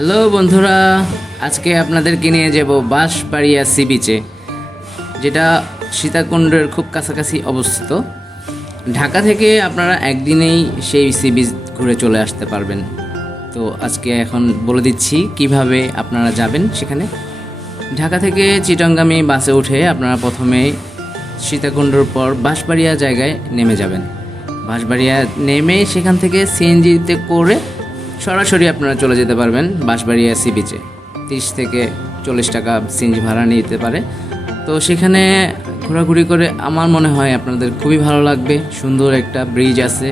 Hello বন্ধুরা, আজকে আপনাদেরকে নিয়ে যাব বাঁশবাড়িয়া সি বিচে যেটা সীতাকুণ্ডের খুব কাছাকাছি অবস্থিত। ঢাকা থেকে আপনারা একদিনেই সেই সি বিচ ঘুরে চলে আসতে পারবেন। তো আজকে এখন বলে দিচ্ছি কীভাবে আপনারা যাবেন সেখানে। ঢাকা থেকে চিটঙ্গামী বাসে উঠে আপনারা প্রথমে সীতাকুণ্ডর পর বাঁশবাড়িয়া জায়গায় নেমে যাবেন। বাঁশবাড়িয়া নেমে সেখান থেকে সিএনজিতে করে সরাসরি আপনারা চলে যেতে পারবেন বাঁশবাড়িয়া সি বিচে তিরিশ থেকে চল্লিশ টাকা সিএনজি ভাড়া নিতে পারে। তো সেখানে ঘোরাঘুরি করে আমার মনে হয় আপনাদের খুবই ভালো লাগবে। সুন্দর একটা ব্রিজ আছে।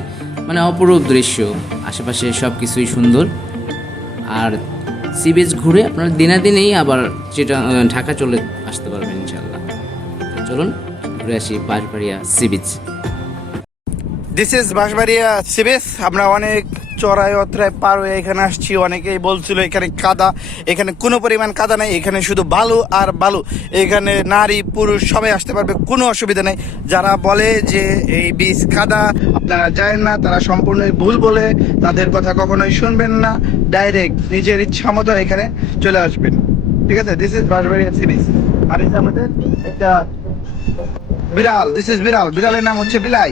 মানে অপরূপ দৃশ্য। আশেপাশে সব কিছুই সুন্দর। আর সি বিচ ঘুরে আপনারা দিনাদিনেই আবার যেটা ঢাকা চলে আসতে পারবেন ইনশাল্লাহ চলুন, ঘুরে আসি Banshberia sea beach this is Banshberia sea beach আমরা অনেক চড়াই অত্রায় পার হয়ে এখানে আসছি। অনেকেই বলছিল, এখানে কাদা, এখানে কোনো পরিমাণ কাদা নেই, এখানে শুধু বালু আর বালু। এখানে নারী, পুরুষ সবাই আসতে পারবে, কোনো অসুবিধা নেই। যারা বলে যে এই বীজ কাদা, আপনারা যায় না, তারা সম্পূর্ণই ভুল বলে তাদের কথা কখনোই শুনবেন না। ডাইরেক্ট নিজের ইচ্ছা মতো এখানে চলে আসবেন। ঠিক আছে? দিস ইজ বাঁশবাড়িয়া সিরিজ আর যে আমাদের একটা বিড়াল দিস ইজ বিড়াল। বিড়ালের নাম হচ্ছে বিলাই।